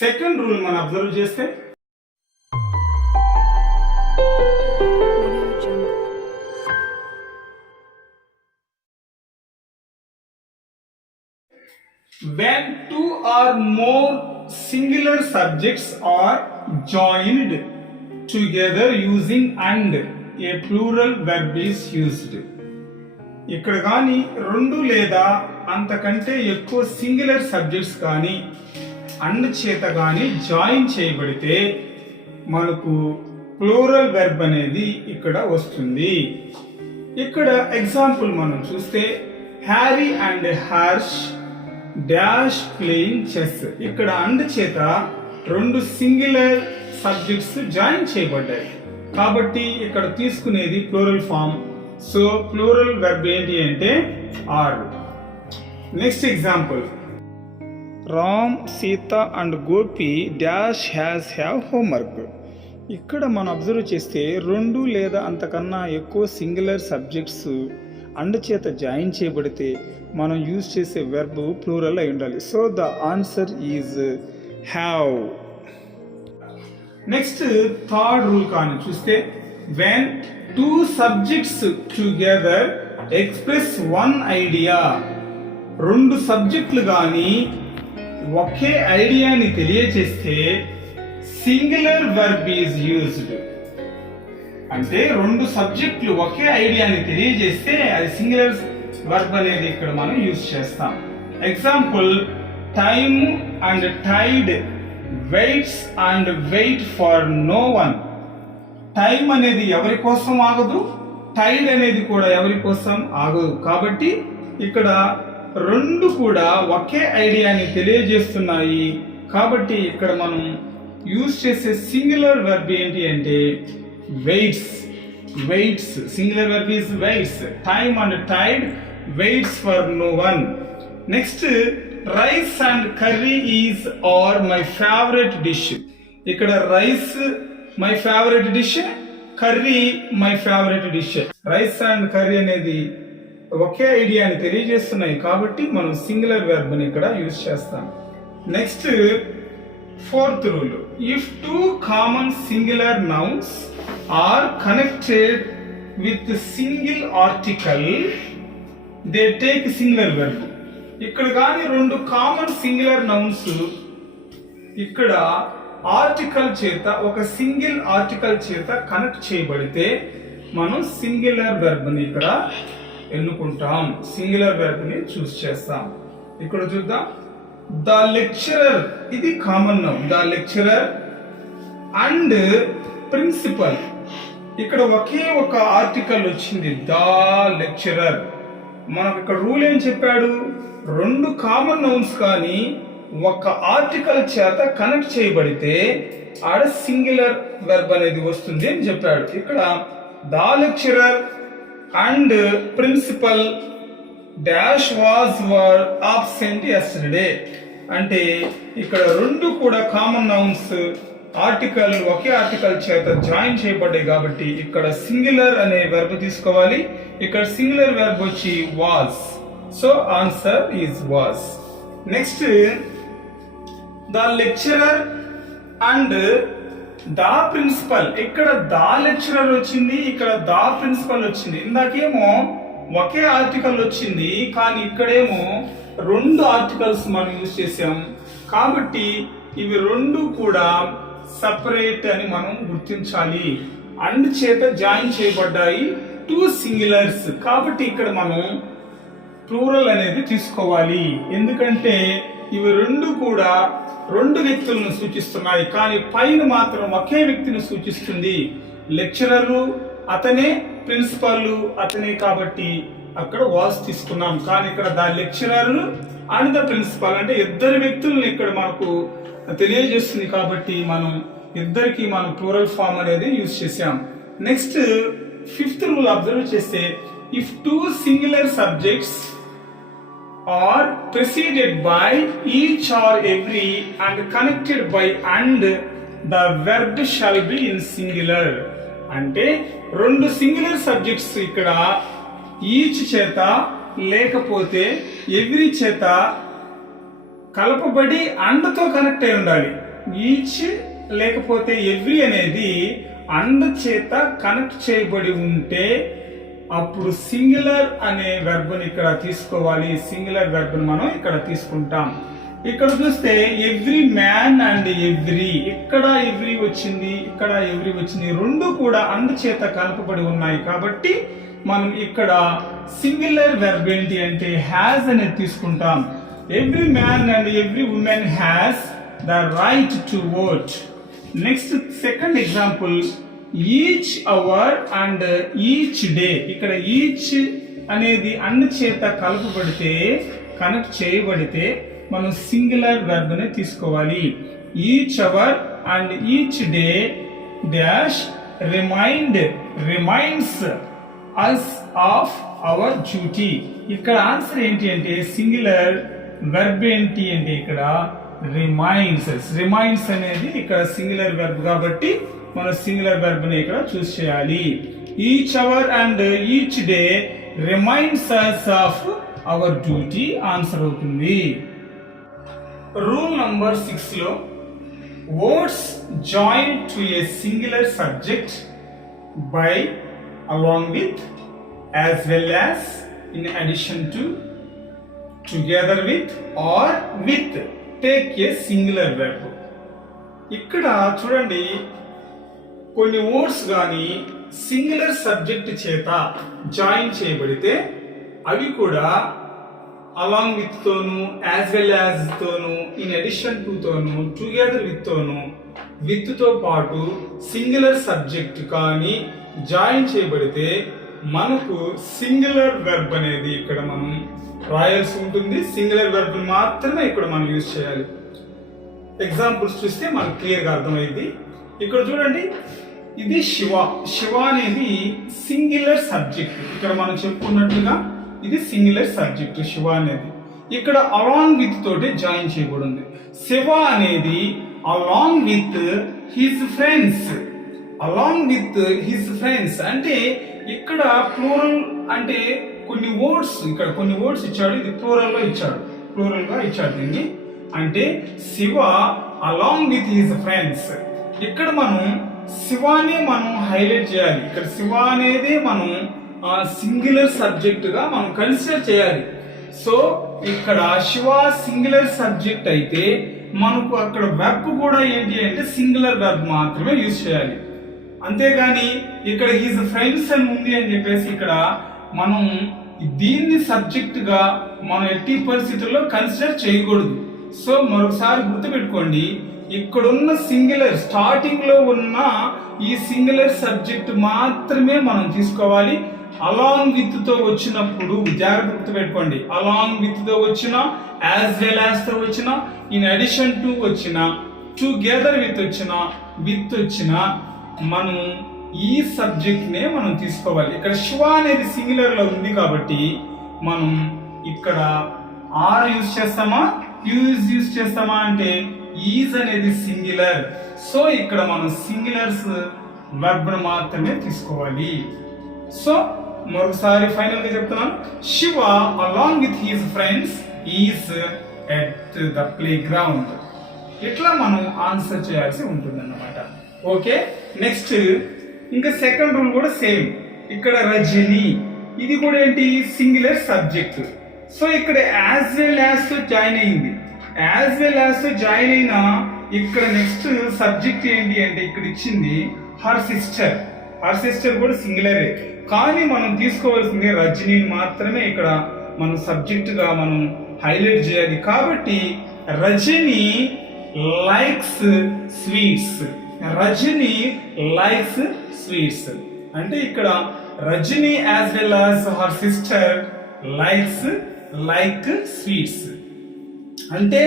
Second rule మనం observe చేస్తే when two or more singular subjects are joined together using and, a plural verb is used. ఇక్కడ కానీ రెండు లేదా అంతకంటే ఎక్కువ సింగులర్ సబ్జెక్ట్స్ కానీ అండ్ చేత కానీ జాయిన్ చేయబడితే మనకు ప్లూరల్ వెర్బ్ అనేది ఇక్కడ వస్తుంది. ఇక్కడ ఎగ్జాంపుల్ మనం చూస్తే Harry and Harsh dash playing chess. ఇక్కడ అండ్ చేత రెండు సింగులర్ సబ్జెక్ట్స్ జాయిన్ చేయబడ్డాయి కాబట్టి ఇక్కడ తీసుకునేది plural form. So plural verb ఏంటి అంటే are. Next example Ram Sita and Gopi dash have homework. ఇక్కడ మనం అబ్జర్వ్ చేస్తే రెండు లేదా అంతకన్నా ఎక్కువ సింగులర్ సబ్జెక్ట్స్ అండ్ చేత జాయిన్ చేయబడితే మనం యూజ్ చేసే వెర్బ్ ప్లూరల్ అయి ఉండాలి. So the answer is have. Next third rule కానీ చూస్తే when two subjects together express one idea. రెండు సబ్జెక్టులు కానీ ఒకే ఐడియాని తెలియజేస్తే సింగులర్ వెర్బ్ ఈజ్ యూజ్డ్. అంటే రెండు సబ్జెక్టులు ఒకే ఐడియాని తెలియజేస్తే అది సింగులర్ వర్బ్ అనేది ఇక్కడ మనం యూజ్ చేస్తాం. Example time and tide waits and wait for no one. Time అనేది ఎవరి కోసం ఆగదు, టైడ్ అనేది కూడా ఎవరి కోసం ఆగదు. కాబట్టి ఇక్కడ రెండు కూడా ఒకే ఐడియాని తెలియజేస్తున్నాయి కాబట్టి ఇక్కడ మనం యూజ్ చేసే సింగులర్ వెర్బ్ ఏంటి అంటే waits. Waits singular verb is waits. Time and tide waits for no one. Next rice and curry is are my favourite dish. ఇక్కడ rice my favourite dish, curry my favourite dish. Rice and curry అనేది ఒకే ఐడియాని తెలియజేస్తున్నాయి కాబట్టి మనం singular verb ని ఇక్కడ use చేస్తాం. Next fourth rule if two common singular nouns are connected with single article they take singular verb. ఇక్కడ కానీ రెండు కామన్ సింగులర్ నౌన్స్ ఇక్కడ ఆర్టికల్ చేత ఒక సింగిల్ ఆర్టికల్ చేత కనెక్ట్ చేయబడితే మనం సింగులర్ వెర్బ్ ని ఇక్కడ ఎన్నుకుంటాం, సింగులర్ వెర్బ్ ని చూస్ చేస్తాం. ఇక్కడ చూద్దాం ద లెక్చరర్, ఇది common noun. The lecturer and principal. ఇక్కడ ఒకే ఒక ఆర్టికల్ వచ్చింది ద లెక్చరర్. మనకు ఇక్కడ రూల్ ఏం చెప్పాడు, రెండు కామన్ నౌన్స్ కానీ ఒక ఆర్టికల్ చేత కనెక్ట్ చేయబడితే ఆడ సింగులర్ వెర్బ్ అనేది వస్తుంది అని చెప్పాడు. ఇక్కడ the lecturer and principal dash were absent yesterday. అంటే ఇక్కడ రెండు కూడా కామన్ నౌన్స్ ఆర్టికల్ ఒకే ఆర్టికల్ చేత జాయిన్ చేయబడ్డాయి కాబట్టి ఇక్కడ సింగులర్ అనే వెర్బ్ తీసుకోవాలి. ఇక్కడ సింగులర్ వెర్బ్ వచ్చి was. So answer is was. Next the lecturer and the principal. ఇక్కడ ద లెక్చరర్ వచ్చింది, ఇక్కడ ద ప్రిన్సిపల్ వచ్చింది. ఇందాకేమో ఒకే ఆర్టికల్ వచ్చింది కానీ ఇక్కడేమో రెండు ఆర్టికల్స్ మనం యూజ్ చేసాం కాబట్టి ఇవి రెండు కూడా సపరేట్ అని మనం గుర్తించాలి. అండ్ చేత జాయిన్ చేయబడ్డాయి టూ సింగులర్స్ కాబట్టి ఇక్కడ మనం ప్లూరల్ అనేది తీసుకోవాలి. ఎందుకంటే ఇవి రెండు కూడా రెండు వ్యక్తులను సూచిస్తున్నాయి కానీ పైన మాత్రం ఒకే వ్యక్తిని సూచిస్తుంది. లెక్చరరు అతనే, ప్రిన్సిపల్ అతనే కాబట్టి అక్కడ వాస్ తీసుకున్నాం. కానీ ఇక్కడ the lecturer and the principal అంటే ఇద్దరు వ్యక్తులను ఇక్కడ మనకు తెలియజేస్తుంది కాబట్టి మనం ఇద్దరికి మనం ప్లూరల్ ఫామ్ అనేది యూజ్ చేసాం. నెక్స్ట్ ఫిఫ్త్ రూల్ అబ్జర్వ్ చేస్తే if two singular subjects are preceded by each or every and connected by and, the verb shall be in singular. అంటే రెండు సింగులర్ సబ్జెక్ట్స్ ఇక్కడ ఈచ్ చేత లేకపోతే ఎవ్రీ చేత కలపబడి అండ్ తో కనెక్ట్ అయి ఉండాలి. ఈచ్ లేకపోతే ఎవ్రీ అనేది అండ్ చేత కనెక్ట్ చేయబడి ఉంటే అప్పుడు సింగులర్ అనే వెర్బ్ని ఇక్కడ తీసుకోవాలి. సింగులర్ వెర్బ్ని మనం ఇక్కడ తీసుకుంటాం. ఇక్కడ చూస్తే ఎవ్రీ మ్యాన్ అండ్ ఎవ్రీ, ఇక్కడ ఎవ్రీ వచ్చింది, ఇక్కడ ఎవ్రీ వచ్చింది, రెండు కూడా అండ్ చేత కలపబడి ఉన్నాయి కాబట్టి మనం ఇక్కడ సింగులర్ వెర్బ్ ఏంటి అంటే హ్యాస్ అనేది తీసుకుంటాం. Every man and every woman has the right to vote. Next second example, each hour and each day. ఇక్కడ ఈచ్ అనేది అన్ని చేత కలపబడితే కనెక్ట్ చేయబడితే మనం సింగులర్ వెర్బ్ ని తీసుకోవాలి. Each hour and each day dash reminds us of our duty. ఇక్కడ answer ఏంటి అంటే సింగులర్ వెర్బ్ ఏంటి అంటే ఇక్కడ రిమైండ్స్ అనేది ఇక్కడ సింగులర్ వెర్బ్ కాబట్టి మనం సింగులర్ వెర్బ్ ని ఇక్కడ చూస్ చేయాలి. Each hour and each day reminds us of our duty answer అవుతుంది. రూల్ నంబర్ 6 లో words join to a singular subject by, along with, as well as, in addition to, together with or with take a singular verb. ఇక్కడ చూడండి, కొన్ని words గాని singular subject చేత join చేయబడితే అవి కూడా అలాంగ్ విత్ తోను, యాజ్ వెల్ యాజ్ తోను, ఇన్ అడిషన్ టు తోను, టుగెదర్ విత్ తోను, విత్ తో పాటు సింగులర్ సబ్జెక్ట్ కానీ జాయిన్ చేయబడితే మనకు సింగులర్ వెర్బ్ అనేది ఇక్కడ మనం రాయాల్సి ఉంటుంది. సింగులర్ వెర్బ్ మాత్రమే ఇక్కడ మనం యూజ్ చేయాలి. ఎగ్జాంపుల్స్ చూస్తే మనకు క్లియర్గా అర్థమైంది. ఇక్కడ చూడండి, ఇది శివ అనేది సింగులర్ సబ్జెక్ట్. ఇక్కడ మనం చెప్పుకున్నట్లుగా ఇది సింగులర్ సబ్జెక్ట్ శివ అనేది. ఇక్కడ అలాంగ్ విత్ తోటి జాయిన్ చేయబడింది. శివ అనేది along with his friends, along with his friends అంటే ఇక్కడ ప్లూరల్ అంటే కొన్ని వర్డ్స్ ఇచ్చాడు. ఇది ప్లూరల్ గా ఇచ్చాడు దీన్ని. అంటే Shiva along with his friends. ఇక్కడ మనం శివాని మనం హైలైట్ చేయాలి. ఇక్కడ శివ అనేది మనం సింగులర్ సబ్జెక్ట్ గా మనం కన్సిడర్ చేయాలి. సో ఇక్కడ శివ సింగులర్ సబ్జెక్ట్ అయితే మనకు అక్కడ వెర్బ్ కూడా ఏంటి అంటే సింగులర్ వెర్బ్ మాత్రమే యూజ్ చేయాలి. అంతేగాని ఇక్కడ హిజ్ ఫ్రెండ్స్ అని ఉంది అని చెప్పేసి ఇక్కడ మనం దీన్ని సబ్జెక్ట్ గా మనం ఎట్టి పరిస్థితుల్లో కన్సిడర్ చేయకూడదు. సో మరొకసారి గుర్తుపెట్టుకోండి, ఇక్కడున్న సింగులర్ స్టార్టింగ్ లో ఉన్న ఈ సింగులర్ సబ్జెక్ట్ మాత్రమే మనం తీసుకోవాలి. అలాంగ్ విత్ తో వచ్చినప్పుడు జాగ్రత్త గుర్తుపెట్టుకోండి, అలాంగ్ విత్ తో వచ్చిన, యాజ్ వెల్ యాజ్ తో వచ్చిన, ఇన్ అడిషన్ టు వచ్చిన, టుగెదర్ విత్ వచ్చిన మనం ఈ సబ్జెక్ట్ నే మనం తీసుకోవాలి. ఇక్కడ శివ అనేది సింగులర్ లో ఉంది కాబట్టి మనం ఇక్కడ ఆర్ యూజ్ చేస్తామా, యూజ్ చేస్తామా అంటే ఈజ్ అనేది సింగులర్. సో ఇక్కడ మనం సింగులర్స్ వెర్బ్ మాత్రమే తీసుకోవాలి. సో మరొకసారి ఫైనల్ గా చెప్తున్నాను, Shiva along with his friends is at the play ground. ఇట్లా మనం ఆన్సర్ చేయాల్సి ఉంటుంది అన్నమాట. ఓకే, నెక్స్ట్ ఇంకా సెకండ్ రూల్ కూడా సేమ్. ఇక్కడ రజని, ఇది కూడా ఏంటి సింగులర్ సబ్జెక్ట్. సో ఇక్కడ యాజ్ వెల్ యాజ్ తో జాయిన్ అయింది. యాజ్ వెల్ యాజ్ తో జాయిన్ అయినా ఇక్కడ నెక్స్ట్ సబ్జెక్ట్ ఏంటి అంటే ఇక్కడ ఇచ్చింది హర్ సిస్టర్. హర్ సిస్టర్ కూడా సింగులరే, కానీ మనం తీసుకోవాల్సింది రజని మాత్రమే ఇక్కడ మనం సబ్జెక్ట్ గా మనం హైలైట్ చేయాలి. కాబట్టి Rajani likes sweets. Rajani likes sweets అంటే ఇక్కడ Rajani as well as her sister like sweets. అంటే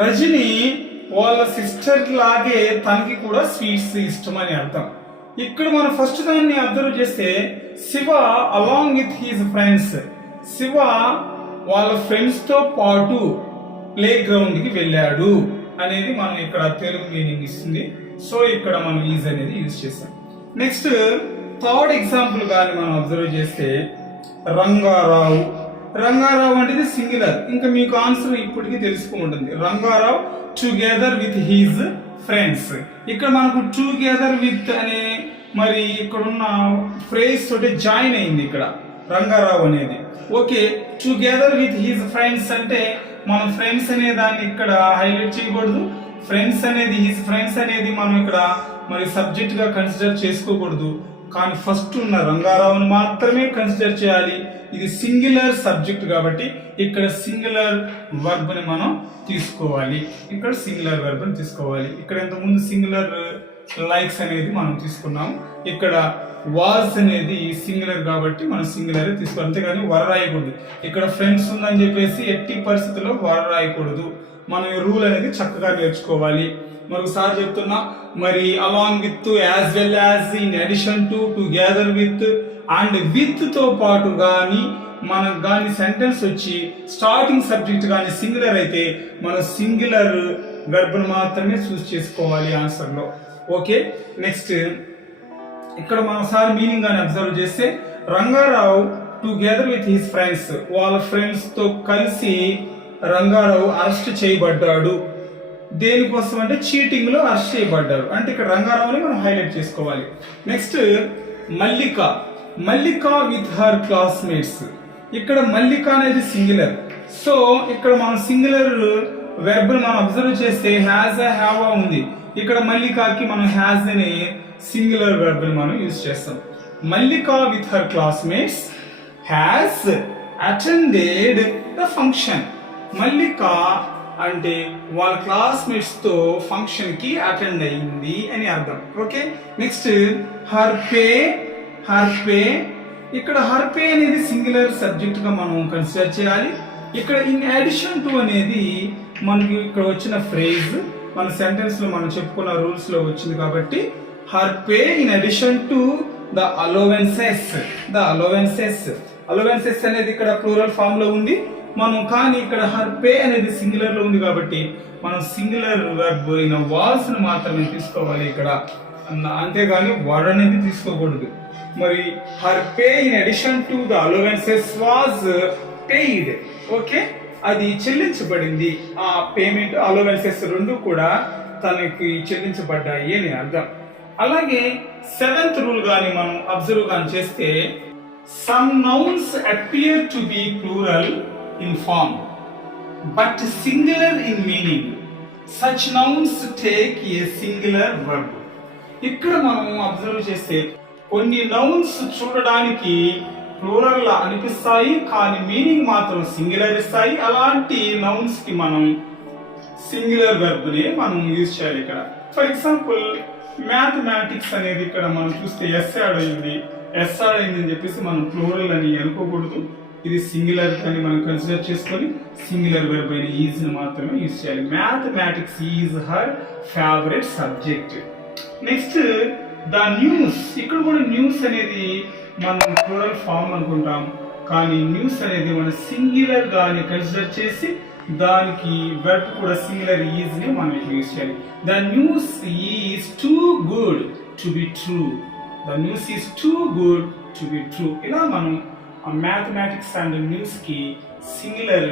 రజని వాళ్ళ సిస్టర్ లాగే తనకి కూడా స్వీట్స్ ఇష్టం అని అర్థం. ఇక్కడ మనం ఫస్ట్ దాన్ని అబ్జర్వ్ చేస్తే Shiva along with his friends, Shiva వాళ్ళ ఫ్రెండ్స్ తో పాటు ప్లే గ్రౌండ్ కి వెళ్ళాడు అనేది మనం ఇక్కడ తెలుగు మీనింగ్ ఇస్తుంది. సో ఇక్కడ మనం ఈజ్ అనేది యూజ్ చేస్తాం. నెక్స్ట్ థర్డ్ ఎగ్జాంపుల్ కానీ మనం అబ్జర్వ్ చేస్తే రంగారావు. రంగారావు అంటే సింగులర్. ఇంకా మీకు ఆన్సర్ ఇప్పటికీ తెలుసుకుంటుంది. Rangarao together with his friends. ఇక్కడ మనకు టుగెదర్ విత్ అనే మరి ఇక్కడ ఉన్న ఫ్రేజ్ తోటి జాయిన్ అయింది ఇక్కడ రంగారావు అనేది. Okay, together with his friends అంటే మనం ఫ్రెండ్స్ అనే దాన్ని ఇక్కడ హైలైట్ చేయకూడదు. ఫ్రెండ్స్ అనేది హిజ్ ఫ్రెండ్స్ అనేది మనం ఇక్కడ మరి సబ్జెక్ట్ గా కన్సిడర్ చేసుకోకూడదు. కానీ ఫస్ట్ ఉన్న రంగారావుని మాత్రమే కన్సిడర్ చేయాలి. ఇది సింగులర్ సబ్జెక్ట్ కాబట్టి ఇక్కడ సింగులర్ వర్బ్ ని మనం తీసుకోవాలి. ఇక్కడ సింగులర్ వర్బ్ ని తీసుకోవాలి. ఇక్కడ ఇంతకుముందు సింగులర్ లైక్స్ అనేది మనం తీసుకున్నాం. ఇక్కడ వాజ్ అనేది సింగులర్ కాబట్టి మనం సింగులర్ తీసుకోవాలి, అంతేగాని వర రాయకూడదు. ఇక్కడ ఫ్రెండ్స్ ఉందని చెప్పేసి ఎట్టి పరిస్థితుల్లో వర రాయకూడదు. మనం ఈ రూల్ అనేది చక్కగా నేర్చుకోవాలి. మరొకసారి చెప్తున్నా, మరి along with, as well as, in addition to, together with and with తో పాటు గాని మనకు గాని సెంటెన్స్ వచ్చి స్టార్టింగ్ సబ్జెక్ట్ గాని సింగులర్ అయితే మనం సింగులర్ వెర్బ్ ను మాత్రమే చూస్ చేసుకోవాలి ఆన్సర్ లో. ఓకే, నెక్స్ట్ ఇక్కడ మనం ఒకసారి మీనింగ్ గాని అబ్జర్వ్ చేస్తే, Rangarao together with his friends, వాళ్ళ ఫ్రెండ్స్ తో కలిసి రంగారావు అరెస్ట్ చేయబడ్డాడు. దేనికోసం అంటే చీటింగ్ లో అరెస్ట్ చేయబడ్డాడు. అంటే ఇక్కడ రంగారావుని మనం హైలైట్ చేసుకోవాలి. Next Mallika, Mallika with her classmates. ఇక్కడ మల్లిక అనేది సింగులర్. సో ఇక్కడ మనం సింగులర్ వెర్బ్ మనం అబ్జర్వ్ చేస్తే హ్యాజ్, హ్యావ్ ఉంది. ఇక్కడ మల్లికకి మనం హ్యాజ్ అనే సింగులర్ వెర్బ్ మనం యూజ్ చేస్తాం. Mallika with her classmates has attended the function. Mallika అంటే వాళ్ళ క్లాస్మేట్స్ తో ఫంక్షన్ కి అటెండ్ అయింది అని అర్థం. Okay, next her pay, her pay. ఇక్కడ హర్ పే అనేది సింగులర్ సబ్జెక్ట్ గా మనం కన్సిడర్ చేయాలి. ఇక్కడ ఇన్ అడిషన్ టు అనేది మనకి ఇక్కడ వచ్చిన ఫ్రేజ్ మన సెంటెన్స్ లో మనం చెప్పుకున్న రూల్స్ లో వచ్చింది కాబట్టి her pay in addition to the allowances. The allowances, allowances అనేది ఇక్కడ ప్లూరల్ ఫామ్ లో ఉంది మనం, కానీ ఇక్కడ హర్ పే అనేది సింగులర్ లో ఉంది కాబట్టి మనం సింగులర్ వర్బ్ అయిన వాస్ ను మాత్రమే తీసుకోవాలి ఇక్కడ, అంతేగాని వర్డ్ అనేది తీసుకోకూడదు. మరి her pay in addition to the allowances was paid. Okay, అది చెల్లించబడింది. ఆ పేమెంట్ అలోవెన్సెస్ రెండు కూడా తనకి చెల్లించబడ్డాయి అని అర్థం. అలాగే సెవెంత్ రూల్ గాని మనం అబ్జర్వ్ గాని చేస్తే, some nouns appear to be plural in form but singular in meaning. Such nouns take a singular verb. ఇక్కడ మనం అబ్జర్వ్ చేస్తే కొన్ని నౌన్స్ చూడడానికి ప్లూరల్ లా అనిపిస్తాయి కానీ మీనింగ్ మాత్రం సింగులర్ ఇస్తాయి. అలాంటి నౌన్స్ కి మనం సింగులర్ వెర్బ్ ని మనం యూజ్ చేయాలి ఇక్కడ. ఫర్ ఎగ్జాంపుల్ మ్యాథమెటిక్స్ అనేది ఇక్కడ మనం చూస్తే ఎస్ యాడ్ అయింది. ఎస్ యాడ్ అయింది అని చెప్పేసి మనం ప్లూరల్ అని అనుకోకూడదు. ఇది సింగులర్ అని మనం కన్సిడర్ చేసుకొని సింగులర్ వెర్బ్ అయిన ఈజ్ ని మాత్రమే యూజ్ చేయాలి. Mathematics is her favourite subject. Next the news. ఇక్కడ కూడా న్యూస్ అనేది మనం ప్లూరల్ ఫామ్ అనుకుంటాం కానీ న్యూస్ అనేది మనం సింగులర్ గాని కన్సిడర్ చేసి దానికి వెర్బ్ కూడా సింగులర్ ఈజ్ ని మనం యూజ్ చేయాలి. The news is too good to be true. The news is too good to be true. ఇలా మనం మ్యాథమెటిక్స్ అండ్ న్యూస్ కి సింగులర్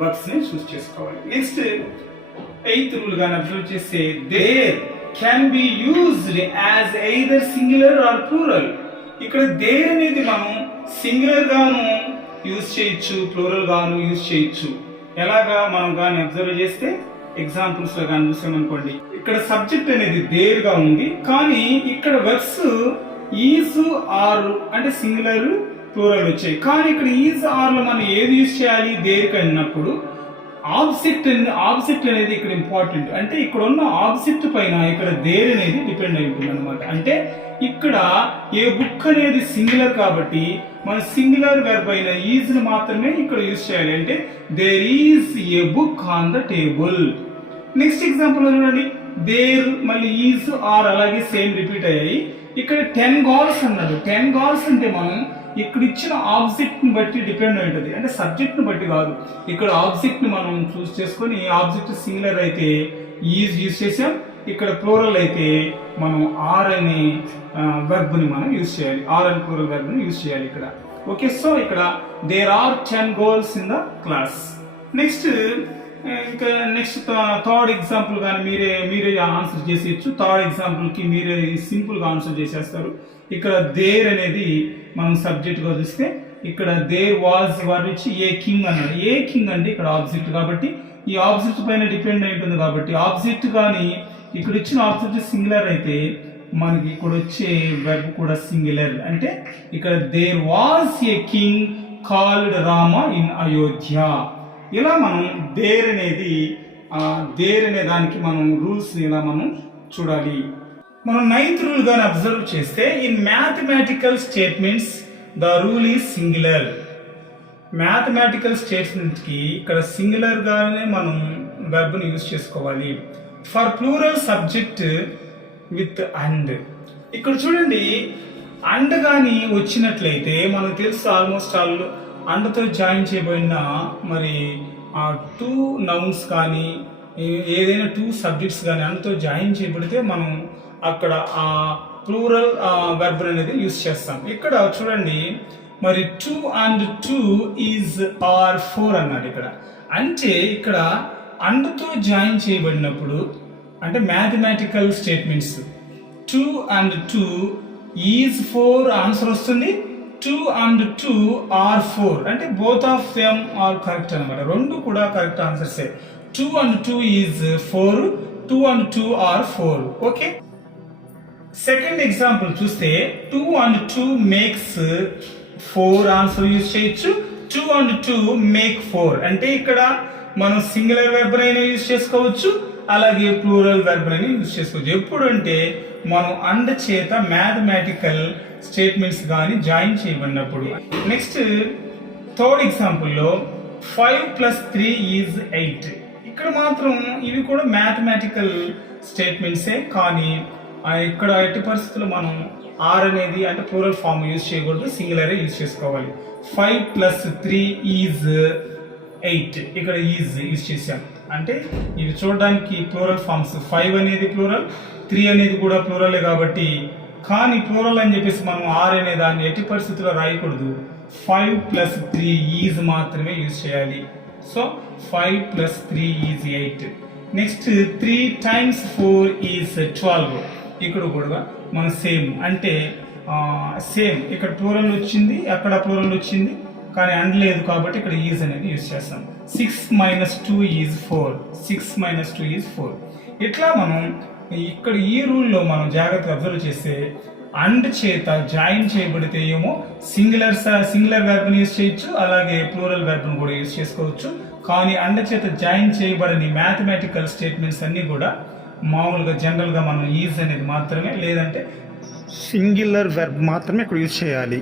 వర్బ్స్ ని చూస్ చేసుకోవాలి. నెక్స్ట్ ఎయిత్ రూల్ గాని అబ్జర్వ్ చేస్తే, there can be used as either singular or plural. ఇక్కడ there అనేది మనం సింగులర్ గాను యూజ్ చేయొచ్చు, ప్లూరల్ గాను యూజ్ చేయొచ్చు. ఎలాగా మనం గాని అబ్జర్వ్ చేస్తే ఎగ్జాంపుల్స్ లో గాని చూసామనుకోండి, ఇక్కడ సబ్జెక్ట్ అనేది దేర్ గా ఉంది కానీ ఇక్కడ వర్బ్స్ ఈజ్ ఆర్ అంటే సింగులర్ ప్లూరల్ వచ్చాయి. కానీ ఇక్కడ ఈజ్ ఆర్ లో మనం ఏది యూజ్ చేయాలి దేర్ అన్నప్పుడు ఆబ్జెక్ట్ అనేది ఇక్కడ ఇంపార్టెంట్. అంటే ఇక్కడ ఉన్న ఆబ్జెక్ట్ పైన ఇక్కడ దేర్ అనేది డిపెండ్ అయి ఉంటుంది అనమాట. అంటే ఇక్కడ ఏ బుక్ అనేది సింగులర్ కాబట్టి మన సింగులర్ వెర్బ్ అయిన ఈజ్ ని మాత్రమే ఇక్కడ యూజ్ చేయాలి. అంటే there is a book on the table. Next example చూడండి, దేర్ మళ్ళీ ఈజ్ ఆర్ అలాగే సేమ్ రిపీట్ అయ్యాయి. ఇక్కడ 10 గాల్స్ అన్నాడు. 10 గాల్స్ అంటే మనం ఇక్కడ ఇచ్చిన ఆబ్జెక్ట్ ని బట్టి డిపెండ్ అయి ఉంటుంది, అంటే సబ్జెక్ట్ ని బట్టి కాదు. ఇక్కడ ఆబ్జెక్ట్ ని మనం చూస్ చేసుకొని ఆబ్జెక్ట్ సింగులర్ అయితే ఈజ్ యూజ్ చేసాం, ఇక్కడ ప్లూరల్ అయితే మనం ఆర్ అనే వెర్బ్ ని మనం యూజ్ చేయాలి. ఆర్ అనే ప్లూరల్ వెర్బ్ ని యూజ్ చేయాలి ఇక్కడ. ఓకే, సో ఇక్కడ there are 10 girls in the class. Next ఇంకా నెక్స్ట్ థర్డ్ ఎగ్జాంపుల్ కానీ మీరే ఆన్సర్ చేసేయచ్చు. థర్డ్ ఎగ్జాంపుల్కి మీరే సింపుల్గా ఆన్సర్ చేసేస్తారు. ఇక్కడ దేర్ అనేది మనం సబ్జెక్ట్గా చూస్తే ఇక్కడ దేర్ వాజ్ వర్డ్ ఇచ్చి ఏ కింగ్ అన్నాడు. ఏ కింగ్ అంటే ఇక్కడ ఆబ్జెక్ట్ కాబట్టి ఈ ఆబ్జెక్ట్ పైన డిపెండ్ అయి ఉంటుంది కాబట్టి ఆబ్జెక్ట్ కానీ ఇక్కడ ఇచ్చిన ఆబ్జెక్ట్ సింగులర్ అయితే మనకి ఇక్కడ వచ్చే వెర్బ్ కూడా సింగులర్. అంటే ఇక్కడ there was a king called Rama in Ayodhya. ఇలా మనం దేర్ అనే దానికి మనం రూల్స్ ఇలా మనం చూడాలి. మనం 9th రూల్ గాని అబ్జర్వ్ చేస్తే in mathematical statements the rule is singular. Mathematical statement కి ఇక్కడ సింగులర్ గానే మనం వెర్బ్ ని యూజ్ చేసుకోవాలి. For plural subject with and. ఇక్కడ చూడండి అండ్ కానీ వచ్చినట్లయితే మనకు తెలుసు ఆల్మోస్ట్ ఆల్ అండ్తో జాయిన్ చేయబడిన మరి ఆ 2 నౌన్స్ కానీ ఏదైనా 2 సబ్జెక్ట్స్ కానీ అండ్తో జాయిన్ చేయబడితే మనం అక్కడ ఆ ప్లూరల్ వెర్బ్ అనేది యూజ్ చేస్తాం. ఇక్కడ చూడండి మరి 2 and 2 ఈజ్ ఆర్ 4 అన్నాడు. ఇక్కడ అంటే ఇక్కడ అండ్తో జాయిన్ చేయబడినప్పుడు అంటే mathematical statements 2 and 2 is 4 answer వస్తుంది. 2 and 2 ఆర్ 4 అంటే both of them are correct అనమాట. రెండు కూడా కరెక్ట్ ఆన్సర్సే. 2 and 2 is 4, 2 and 2 are 4. Okay. Second example చూస్తే 2 and 2 మేక్స్ 4 ఆన్సర్ యూజ్ చేయొచ్చు. 2 and 2 మేక్ 4 అంటే ఇక్కడ మనం సింగులర్ వెర్బ్ అయినా యూజ్ చేసుకోవచ్చు, అలాగే ప్లూరల్ వెర్బ్ అయినా యూజ్ చేసుకోవచ్చు. ఎప్పుడు అంటే మనం అండ్ చేత మ్యాథమెటికల్ స్టేట్మెంట్స్ కానీ జాయిన్ చేయబడినప్పుడు. నెక్స్ట్ థర్డ్ ఎగ్జాంపుల్లో 5 + 3 ఈజ్ 8. ఇక్కడ మాత్రం ఇవి కూడా మ్యాథమెటికల్ స్టేట్మెంట్సే, కానీ ఇక్కడ ఎట్టి పరిస్థితుల్లో మనం ఆర్ అనేది అంటే ప్లూరల్ ఫామ్ యూజ్ చేయకూడదు, సింగులరే యూజ్ చేసుకోవాలి. 5 + 3 ఈజ్ 8. ఇక్కడ ఈజ్ యూజ్ చేసాం అంటే ఇవి చూడడానికి ప్లూరల్ ఫామ్స్. 5 అనేది ప్లూరల్, 3 అనేది కూడా ప్లూరలే కాబట్టి, కానీ ప్లూరల్ అని చెప్పేసి మనం ఆర్ అనే దాన్ని ఎట్టి పరిస్థితుల్లో రాయకూడదు. 5 + 3 ఈజ్ మాత్రమే యూజ్ చేయాలి. So 5 + 3 is 8. Next 3 times 4 is 12. ఇక్కడ కూడా మన సేమ్ అంటే సేమ్ ఇక్కడ ప్లూరల్ వచ్చింది, అక్కడ ప్లూరల్ వచ్చింది, కానీ అండ్ లేదు కాబట్టి ఇక్కడ ఈజ్ అనేది యూజ్ చేస్తాం. 6 - 2 ఈజ్ 4. 6 - 2 ఈజ్ 4. ఇట్లా మనం ఇక్కడ ఈ రూల్లో మనం జాగ్రత్తగా అబ్జర్వ్ చేస్తే అండ్ చేత జాయిన్ చేయబడితే ఏమో సింగులర్ వెర్బ్ని యూజ్ చేయొచ్చు, అలాగే ప్లూరల్ వెర్బ్ని కూడా యూజ్ చేసుకోవచ్చు. కానీ అండ్ చేత జాయిన్ చేయబడని మ్యాథమెటికల్ స్టేట్మెంట్స్ అన్నీ కూడా మామూలుగా జనరల్గా మనం ఈజ్ అనేది మాత్రమే, లేదంటే సింగులర్ వెర్బ్ మాత్రమే ఇక్కడ యూజ్ చేయాలి.